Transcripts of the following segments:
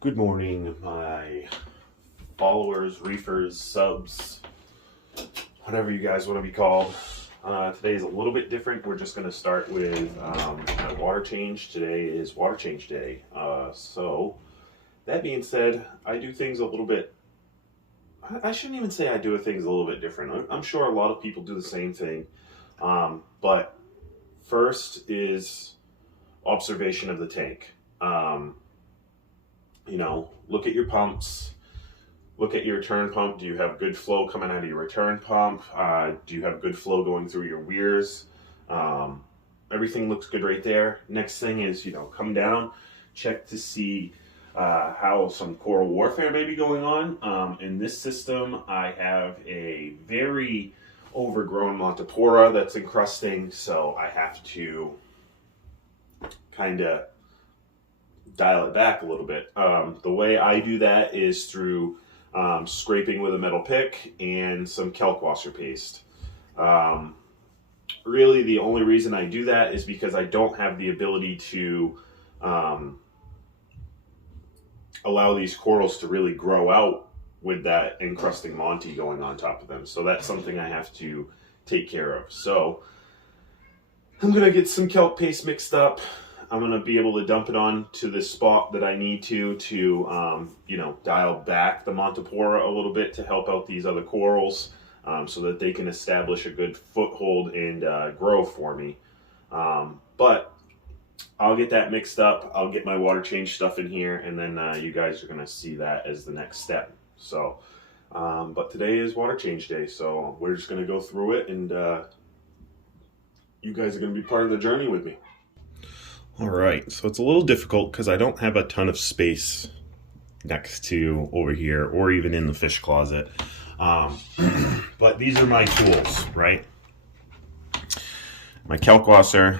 Good morning, my followers, reefers, subs, whatever you guys want to be called. Today is a little bit different. We're just going to start with my water change. Today is water change day. So, that being said, I do things a little bit. I shouldn't even say I do things a little bit different. I'm sure a lot of people do the same thing. But first is observation of the tank. Look at your pumps, look at your return pump. Do you have good flow coming out of your return pump? Do you have good flow going through your weirs? Everything looks good right there. Next thing is, come down, check to see how some coral warfare may be going on. In this system, I have a very overgrown Montipora that's encrusting, so I have to kind of dial it back a little bit. The way I do that is through scraping with a metal pick and some kalkwasser paste. Really, the only reason I do that is because I don't have the ability to allow these corals to really grow out with that encrusting Monty going on top of them. So that's something I have to take care of. So I'm going to get some kelp paste mixed up. I'm going to be able to dump it on to this spot that I need to dial back the Montipora a little bit to help out these other corals so that they can establish a good foothold and grow for me. But I'll get that mixed up. I'll get my water change stuff in here, and then you guys are going to see that as the next step. So, but today is water change day, so we're just going to go through it, and you guys are going to be part of the journey with me. All right, so it's a little difficult because I don't have a ton of space next to over here or even in the fish closet. But these are my tools, right? My kalkwasser,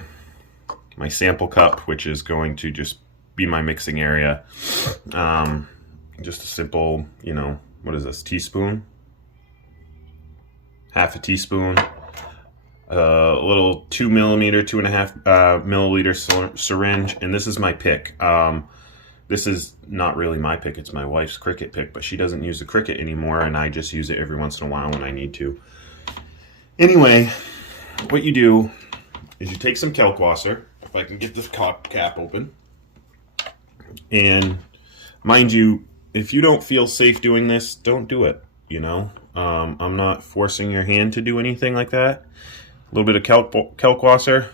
my sample cup, which is going to just be my mixing area. Just a simple, what is this, teaspoon? Half a teaspoon. A little 2.5 milliliter syringe, and this is my pick. This is not really my pick, it's my wife's Cricut pick, but she doesn't use the Cricut anymore, and I just use it every once in a while when I need to. Anyway, what you do is you take some kalkwasser, if I can get this cap open, and mind you, if you don't feel safe doing this, don't do it, I'm not forcing your hand to do anything like that. A little bit of kalkwasser,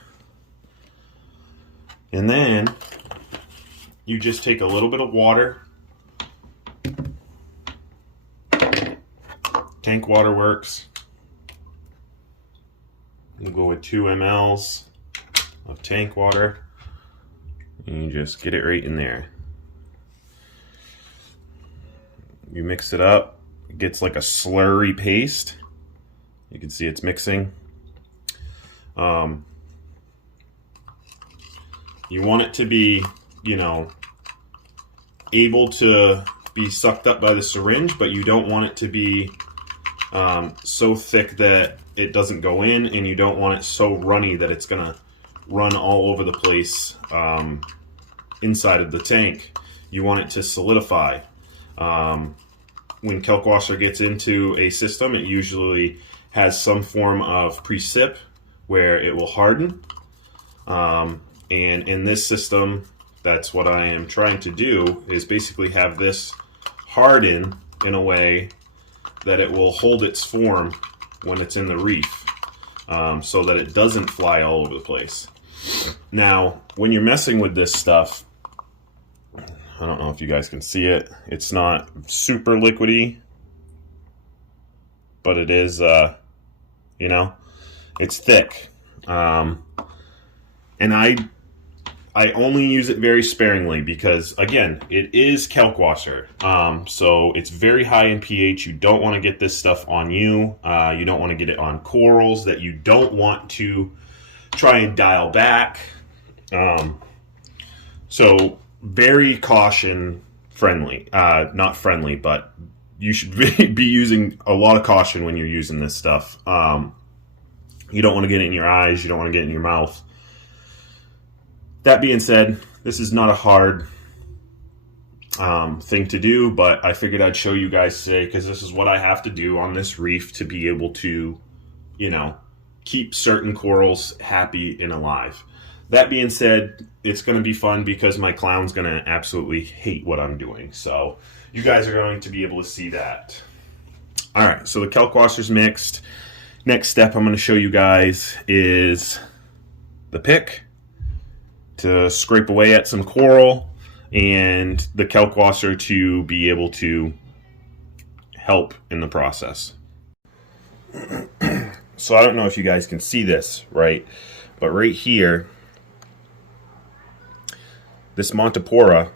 and then you just take a little bit of water. Tank water works. We'll go with 2 mLs of tank water, and you just get it right in there. You mix it up. It gets like a slurry paste. You can see it's mixing. You want it to be, able to be sucked up by the syringe, but you don't want it to be so thick that it doesn't go in, and you don't want it so runny that it's going to run all over the place inside of the tank. You want it to solidify. When kalkwasser gets into a system, it usually has some form of precip where it will harden. And in this system, that's what I am trying to do, is basically have this harden in a way that it will hold its form when it's in the reef, so that it doesn't fly all over the place. Now, when you're messing with this stuff, I don't know if you guys can see it. It's not super liquidy, but it is, it's thick. And I only use it very sparingly because, again, it is kalkwasser. So it's very high in pH. You don't want to get this stuff on you. You don't want to get it on corals that you don't want to try and dial back. So very caution friendly. Not friendly, but you should be using a lot of caution when you're using this stuff. You don't want to get it in your eyes. You don't want to get it in your mouth. That being said, this is not a hard thing to do, but I figured I'd show you guys today because this is what I have to do on this reef to be able to, you know, keep certain corals happy and alive. That being said, it's going to be fun because my clown's going to absolutely hate what I'm doing. So you guys are going to be able to see that. All right, so the kelp washer's mixed. Next step I'm going to show you guys is the pick to scrape away at some coral and the kelp washer to be able to help in the process. So I don't know if you guys can see this, right? But right here, this Montipora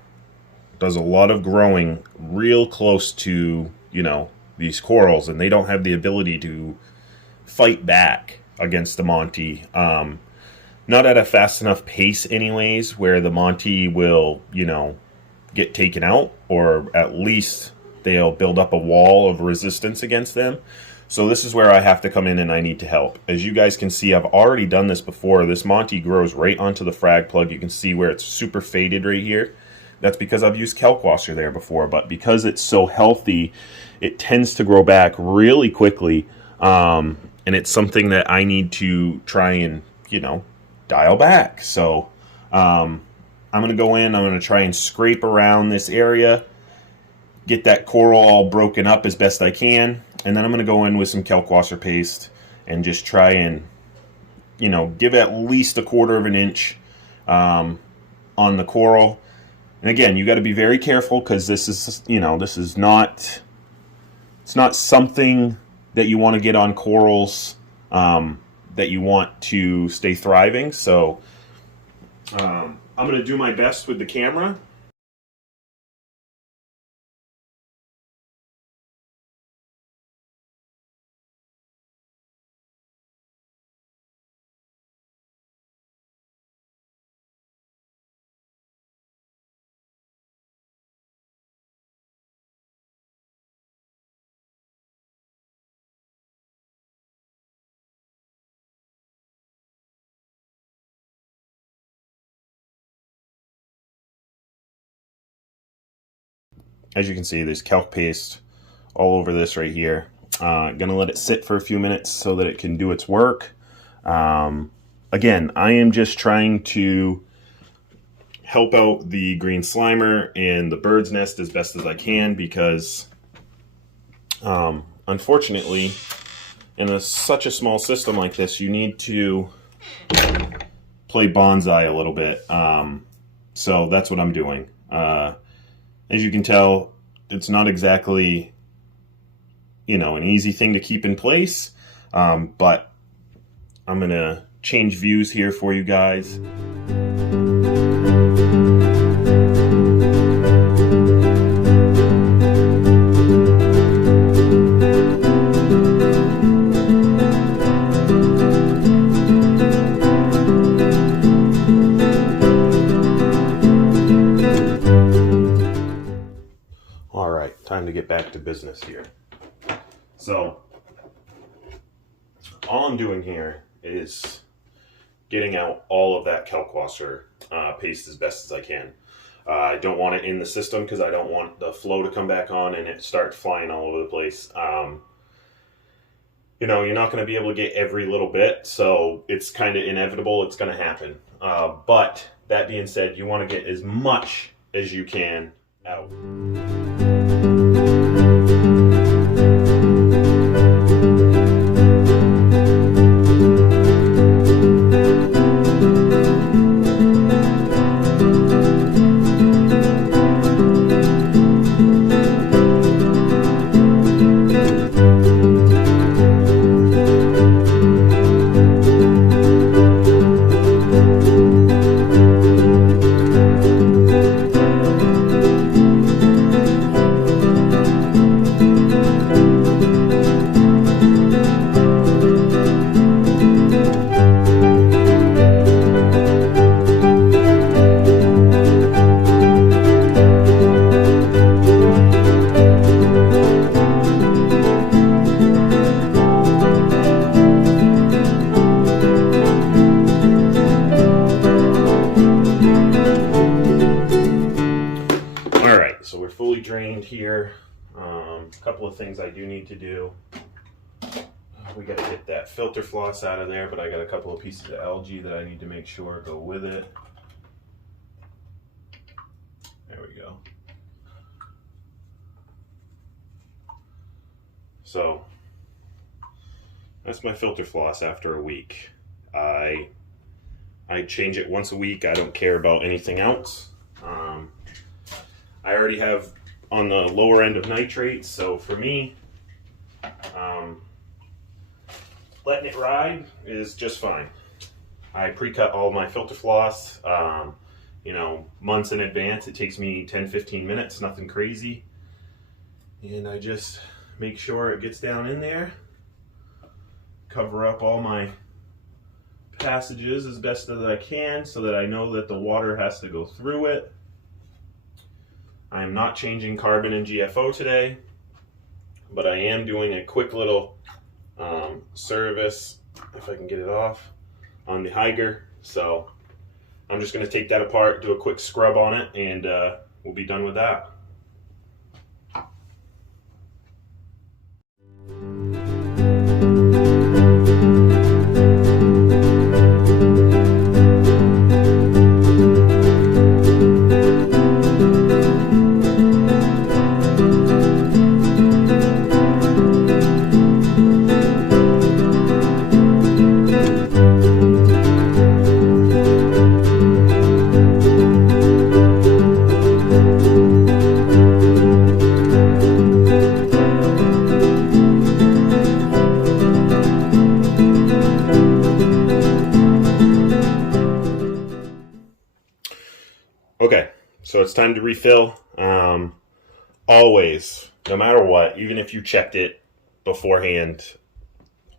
does a lot of growing real close to, you know, these corals, and they don't have the ability to fight back against the Monty. Not at a fast enough pace anyways, where the Monty will, you know, get taken out, or at least they'll build up a wall of resistance against them. So this is where I have to come in and I need to help. As you guys can see, I've already done this before. This Monty grows right onto the frag plug. You can see where it's super faded right here. That's because I've used kelp washer there before, but because it's so healthy, it tends to grow back really quickly. And it's something that I need to try and, you know, dial back. So I'm going to go in, I'm going to try and scrape around this area, get that coral all broken up as best I can, and then I'm going to go in with some kelp washer paste and just try and, you know, give at least 1/4 of an inch on the coral. And again, you got to be very careful because this is, you know, this is not, it's not something that you want to get on corals that you want to stay thriving. So I'm going to do my best with the camera. As you can see, there's kelp paste all over this right here. Gonna let it sit for a few minutes so that it can do its work. Again, I am just trying to help out the green slimer and the bird's nest as best as I can because unfortunately, in such a small system like this, you need to play bonsai a little bit. So that's what I'm doing. As you can tell, it's not exactly, you know, an easy thing to keep in place, but I'm going to change views here for you guys. Time to get back to business here. So all I'm doing here is getting out all of that kelp washer paste as best as I can. I don't want it in the system because I don't want the flow to come back on and it start flying all over the place. You know, you're not going to be able to get every little bit, so it's kind of inevitable. It's going to happen. But that being said, you want to get as much as you can out. fully drained here. A couple of things I do need to do. We got to get that filter floss out of there, but I got a couple of pieces of algae that I need to make sure go with it. There we go. So that's my filter floss after a week. I change it once a week. I don't care about anything else. I already have on the lower end of nitrates, so for me, letting it ride is just fine. I pre-cut all my filter floss, you know, months in advance. It takes me 10-15 minutes, nothing crazy. And I just make sure it gets down in there, cover up all my passages as best as I can so that I know that the water has to go through it. I am not changing carbon and GFO today, but I am doing a quick little service, if I can get it off, on the Higer. So I'm just going to take that apart, do a quick scrub on it, and we'll be done with that. Okay, so it's time to refill. Always, no matter what, even if you checked it beforehand,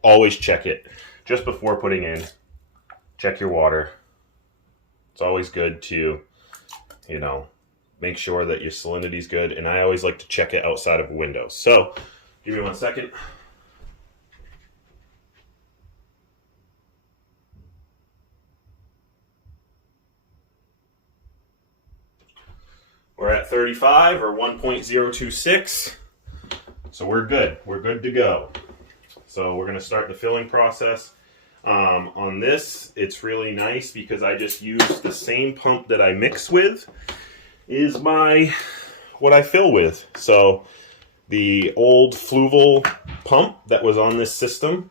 always check it just before putting in. Check your water. It's always good to, you know, make sure that your salinity is good. And I always like to check it outside of a window. So give me 1 second. We're at 35 or 1.026, so we're good. We're good to go. So we're going to start the filling process. On this, it's really nice because I just use the same pump that I mix with is what I fill with. So the old Fluval pump that was on this system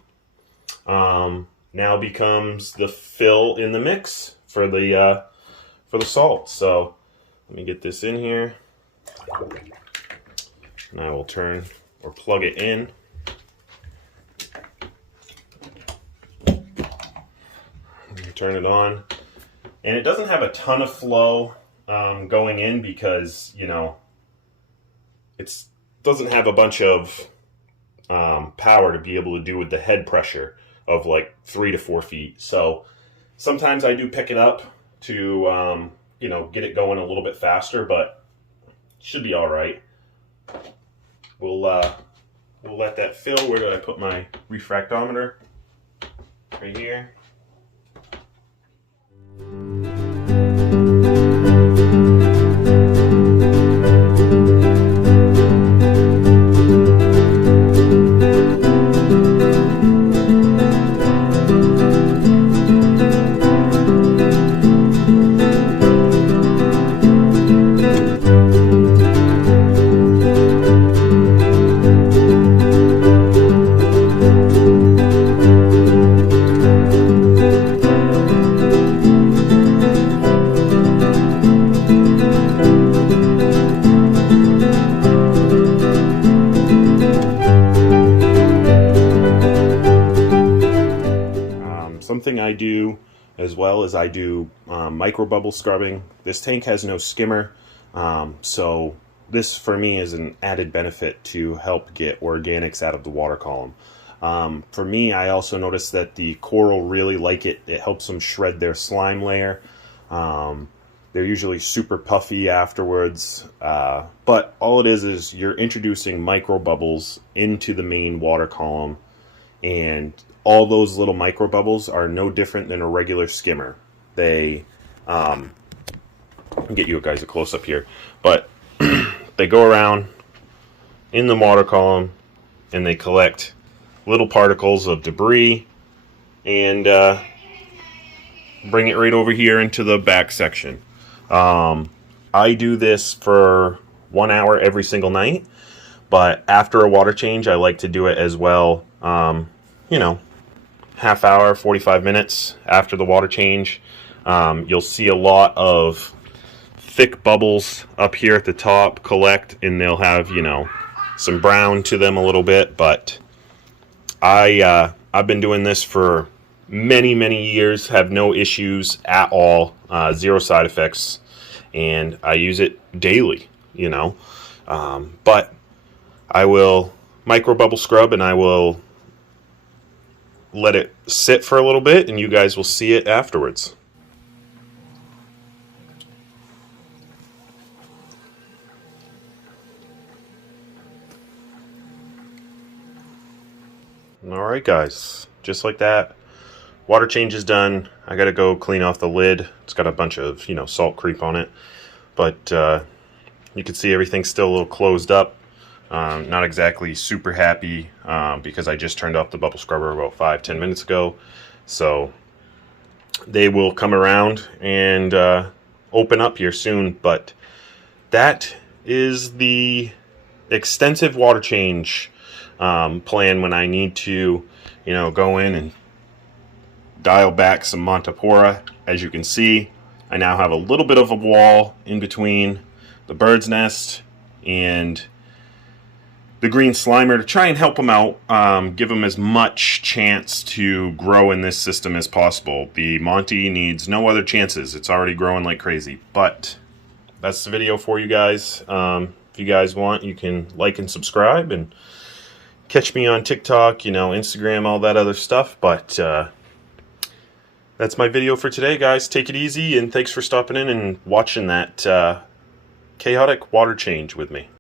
now becomes the fill in the mix for the salt. So let me get this in here, and I will turn or plug it in. Turn it on, and it doesn't have a ton of flow going in because, you know, it doesn't have a bunch of power to be able to do with the head pressure of like 3 to 4 feet. So sometimes I do pick it up to you know, get it going a little bit faster, but it should be all right. We'll let that fill. Where did I put my refractometer? Right here. Something I do as well as I do microbubble scrubbing. This tank has no skimmer, so this for me is an added benefit to help get organics out of the water column. For me, I also noticed that the coral really like it. It helps them shred their slime layer. They're usually super puffy afterwards, but all it is you're introducing microbubbles into the main water column, and all those little microbubbles are no different than a regular skimmer. They, I'll get you guys a close-up here, but they go around in the water column and they collect little particles of debris and bring it right over here into the back section. I do this for 1 hour every single night, but after a water change, I like to do it as well, half hour, 45 minutes after the water change. You'll see a lot of thick bubbles up here at the top collect, and they'll have, some brown to them a little bit, but I've been doing this for many years, have no issues at all, zero side effects, and I use it daily, but I will microbubble scrub and I will let it sit for a little bit and you guys will see it afterwards. Alright guys, just like that, water change is done. I gotta go clean off the lid. It's got a bunch of, salt creep on it, but you can see everything's still a little closed up. Not exactly super happy because I just turned off the bubble scrubber about 5-10 minutes ago. So they will come around and open up here soon. But that is the extensive water change plan when I need to, go in and dial back some Montipora. As you can see, I now have a little bit of a wall in between the bird's nest and the green slimer to try and help them out, give them as much chance to grow in this system as possible. The Monty needs no other chances. It's already growing like crazy. But that's the video for you guys. If you guys want, you can like and subscribe and catch me on TikTok, Instagram, all that other stuff. But that's my video for today, guys. Take it easy, and thanks for stopping in and watching that chaotic water change with me.